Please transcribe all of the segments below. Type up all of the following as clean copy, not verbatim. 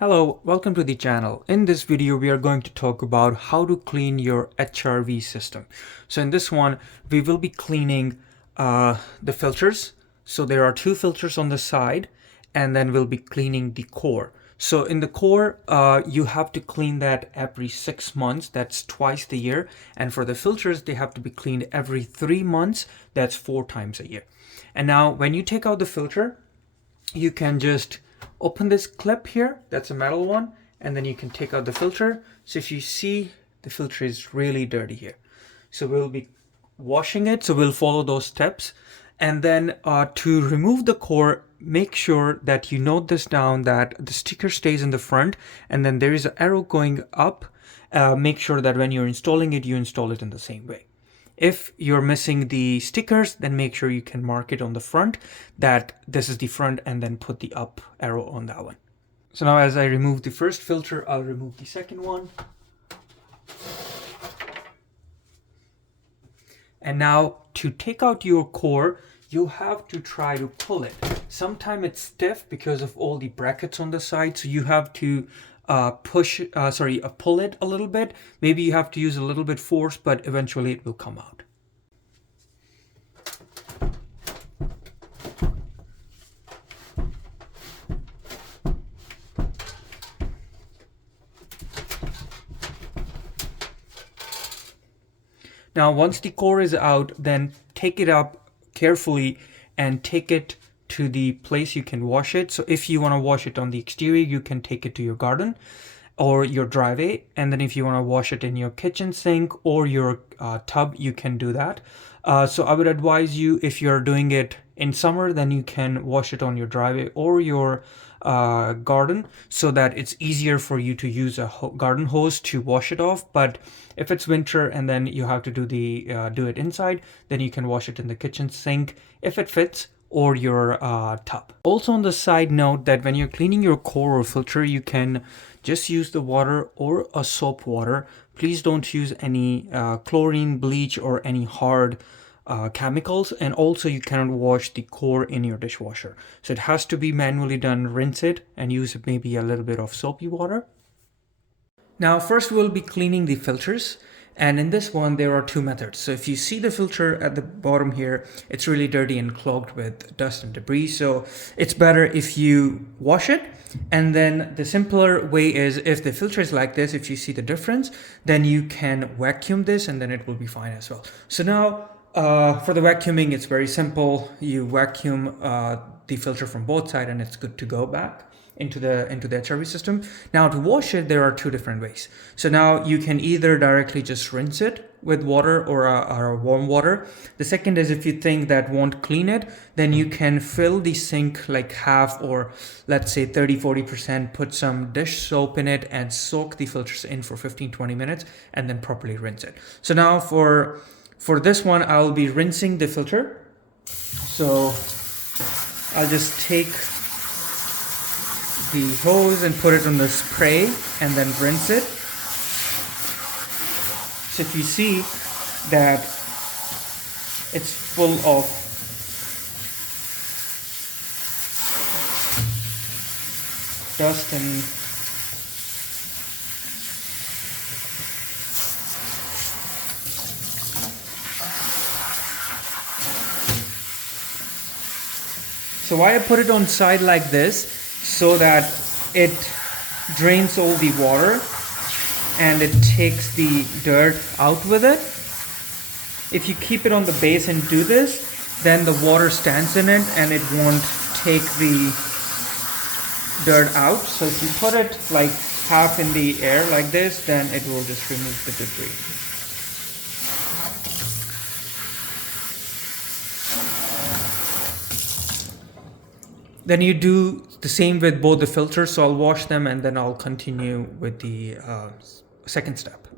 Hello, welcome to the channel. In this video, we are going to talk about how to clean your HRV system. So in this one, we will be cleaning the filters. So there are two filters on the side, and then we'll be cleaning the core. So in the core, you have to clean that every 6 months. That's twice the year. And for the filters, they have to be cleaned every 3 months. That's 4 times a year. And now when you take out the filter, you can just open this clip here, that's a metal one, and then you can take out the filter. So if you see, the filter is really dirty here. So we'll be washing it, so we'll follow those steps. And then to remove the core, make sure that you note this down, that the sticker stays in the front, and then there is an arrow going up. Make sure that when you're installing it, you install it in the same way. If you're missing the stickers, then make sure you can mark it on the front that this is the front and then put the up arrow on that one. So now as I remove the first filter, I'll remove the second one. And now to take out your core, you have to try to pull it. Sometimes it's stiff because of all the brackets on the side, so you have to pull it a little bit. Maybe you have to use a little bit force, but eventually it will come out. Now, once the core is out, then take it up carefully and take it to the place you can wash it. So if you want to wash it on the exterior, you can take it to your garden or your driveway. And then if you want to wash it in your kitchen sink or your tub, you can do that. So I would advise you, if you're doing it in summer, then you can wash it on your driveway or your garden, so that it's easier for you to use a garden hose to wash it off. But if it's winter and then you have to do it inside, then you can wash it in the kitchen sink if it fits, or your tub. Also on the side note that when you're cleaning your core or filter, you can just use the water or a soap water. Please don't use any chlorine, bleach, or any hard chemicals. And also you cannot wash the core in your dishwasher. So it has to be manually done. Rinse it and use maybe a little bit of soapy water. Now first we'll be cleaning the filters. And in this one, there are two methods. So if you see the filter at the bottom here, it's really dirty and clogged with dust and debris. So it's better if you wash it. And then the simpler way is, if the filter is like this, if you see the difference, then you can vacuum this and then it will be fine as well. So now for the vacuuming, it's very simple. You vacuum the filter from both sides and it's good to go back into the HRV system. Now to wash it, there are two different ways. So now you can either directly just rinse it with water or warm water. The second is, if you think that won't clean it, then you can fill the sink like half, or let's say 30-40%, put some dish soap in it and soak the filters in for 15-20 minutes and then properly rinse it. So now for this one, I'll be rinsing the filter. So I'll just take the hose and put it on the spray and then rinse it. So if you see that it's full of dust and so why I put it on side like this, so that it drains all the water and it takes the dirt out with it. If you keep it on the base and do this, then the water stands in it and it won't take the dirt out. So if you put it like half in the air like this, then it will just remove the debris. Then you do the same with both the filters. So I'll wash them and then I'll continue with the second step.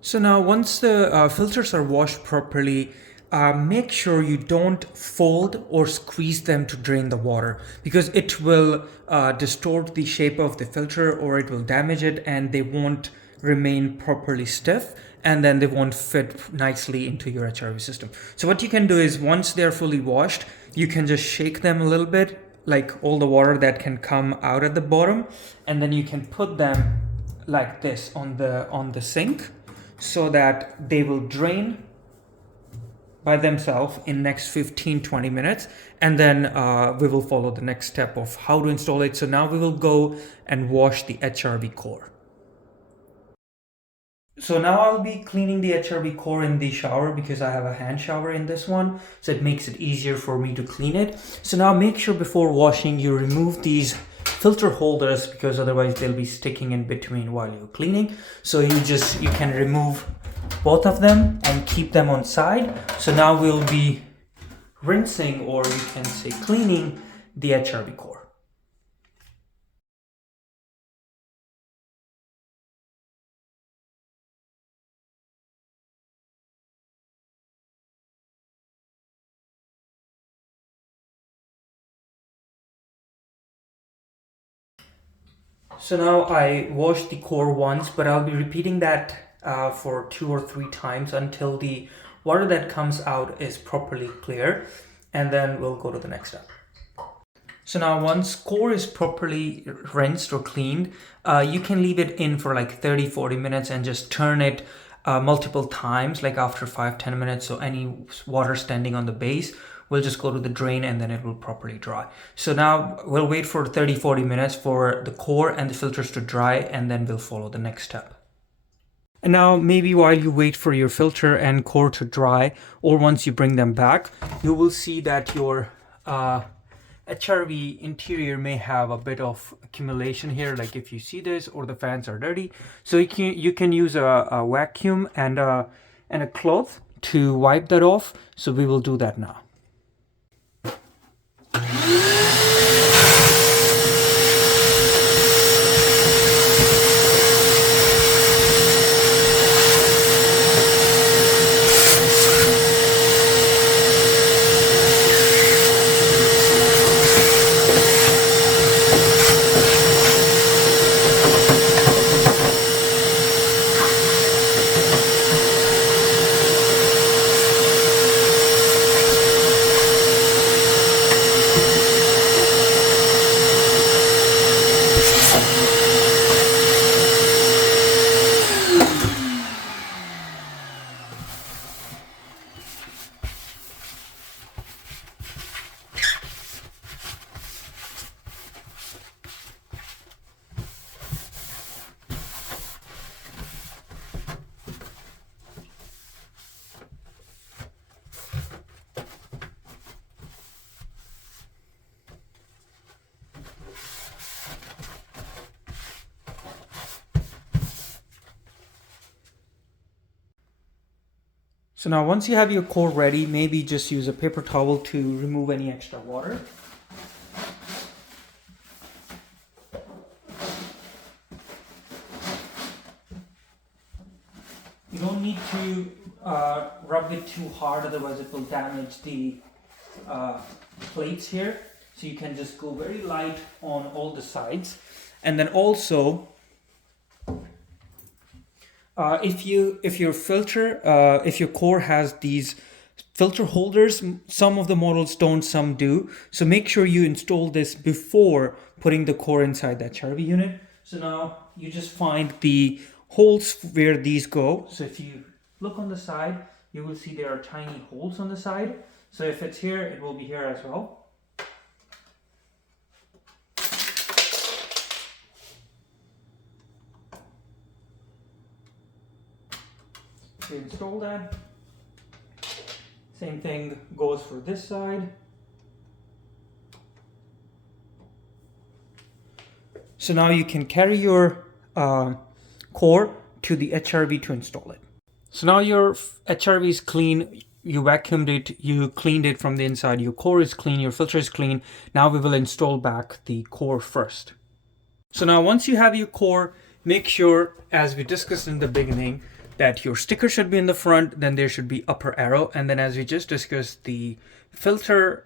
So now once the filters are washed properly, make sure you don't fold or squeeze them to drain the water, because it will distort the shape of the filter or it will damage it and they won't remain properly stiff, and then they won't fit nicely into your HRV system. So what you can do is, once they're fully washed, you can just shake them a little bit like all the water that can come out at the bottom, and then you can put them like this on the sink so that they will drain by themselves in next 15-20 minutes, and then we will follow the next step of how to install it. So now we will go and wash the HRV core. So now I'll be cleaning the HRV core in the shower because I have a hand shower in this one, so it makes it easier for me to clean it. So now make sure before washing you remove these filter holders, because otherwise they'll be sticking in between while you're cleaning. So you can remove both of them and keep them on side. So now we'll be rinsing, or you can say cleaning, the HRV core. So now I washed the core once, but I'll be repeating that for 2 or 3 times until the water that comes out is properly clear, and then we'll go to the next step. So now once core is properly rinsed or cleaned, you can leave it in for like 30-40 minutes and just turn it multiple times, like after 5-10 minutes. So any water standing on the base will just go to the drain, and then it will properly dry. So now we'll wait for 30-40 minutes for the core and the filters to dry, and then we'll follow the next step. And now maybe while you wait for your filter and core to dry, or once you bring them back, you will see that your HRV interior may have a bit of accumulation here, like if you see this, or the fans are dirty. So you can use a vacuum and a cloth to wipe that off. So we will do that now. So now once you have your core ready, maybe just use a paper towel to remove any extra water. You don't need to rub it too hard, otherwise it will damage the plates here. So you can just go very light on all the sides. And then also, if your core has these filter holders, some of the models don't, some do. So make sure you install this before putting the core inside that HRV unit. So now you just find the holes where these go. So if you look on the side, you will see there are tiny holes on the side. So if it's here, it will be here as well. So install that. Same thing goes for this side. So now you can carry your core to the HRV to install it. So now your HRV is clean, you vacuumed it, you cleaned it from the inside, your core is clean, your filter is clean. Now we will install back the core first. So now once you have your core, make sure, as we discussed in the beginning, that your sticker should be in the front, then there should be upper arrow, and then as we just discussed, the filter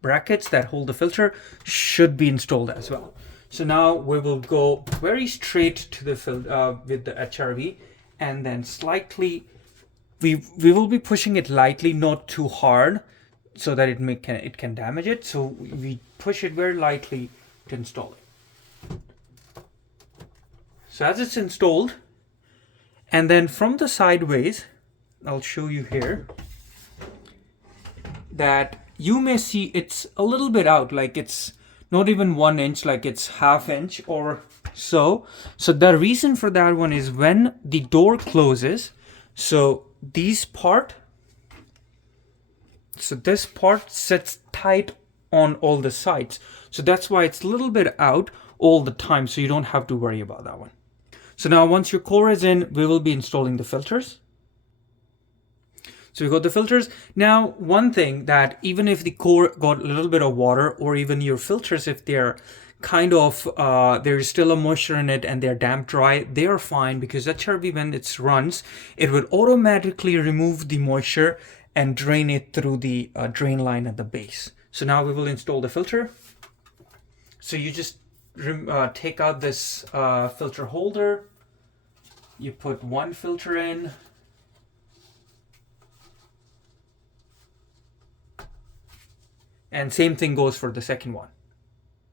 brackets that hold the filter should be installed as well. So now we will go very straight to the filter with the HRV, and then slightly, we will be pushing it lightly, not too hard, so that it can damage it. So we push it very lightly to install it. So as it's installed, and then from the sideways, I'll show you here that you may see it's a little bit out, like it's not even 1 inch, like it's half inch or so. So the reason for that one is when the door closes, so this part sits tight on all the sides. So that's why it's a little bit out all the time, so you don't have to worry about that one. So now once your core is in, we will be installing the filters. So we got the filters. Now, one thing that even if the core got a little bit of water, or even your filters, if they're kind of, there's still a moisture in it and they're damp dry, they are fine, because HRV, when it runs, it will automatically remove the moisture and drain it through the drain line at the base. So now we will install the filter. So you just take out this filter holder. You put one filter in. And same thing goes for the second one.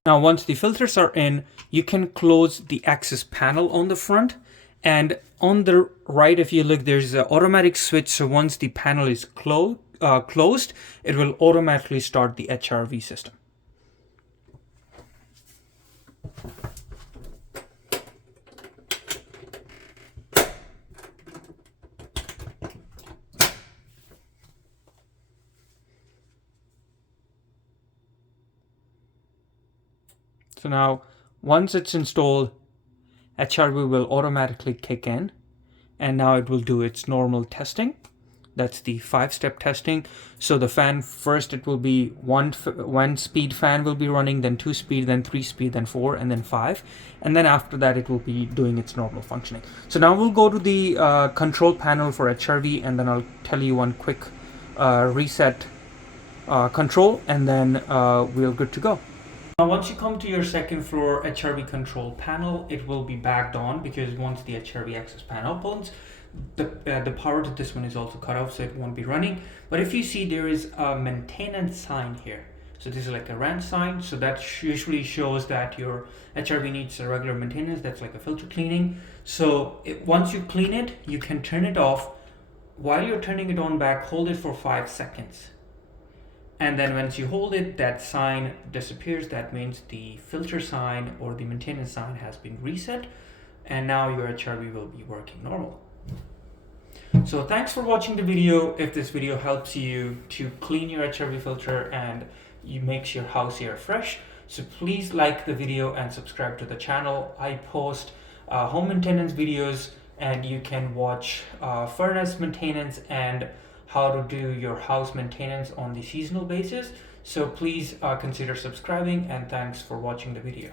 Now, once the filters are in, you can close the access panel on the front. And on the right, if you look, there's an automatic switch. So once the panel is closed, it will automatically start the HRV system. So now, once it's installed, HRV will automatically kick in, and now it will do its normal testing. That's the 5-step testing. So the fan, first it will be one speed fan will be running, then 2 speed, then 3 speed, then 4, and then 5. And then after that, it will be doing its normal functioning. So now we'll go to the control panel for HRV, and then I'll tell you one quick reset control, and then we're good to go. Now, once you come to your second floor HRV control panel, it will be backed on, because once the HRV access panel opens, the power to this one is also cut off, so it won't be running. But if you see, there is a maintenance sign here. So this is like a rent sign. So that usually shows that your HRV needs a regular maintenance. That's like a filter cleaning. So once you clean it, you can turn it off. While you're turning it on back, hold it for 5 seconds. And then once you hold it, that sign disappears. That means the filter sign or the maintenance sign has been reset, and now your HRV will be working normal. So thanks for watching the video. If this video helps you to clean your HRV filter and makes your house air fresh, so please like the video and subscribe to the channel. I post home maintenance videos, and you can watch furnace maintenance and how to do your house maintenance on the seasonal basis. So please consider subscribing, and thanks for watching the video.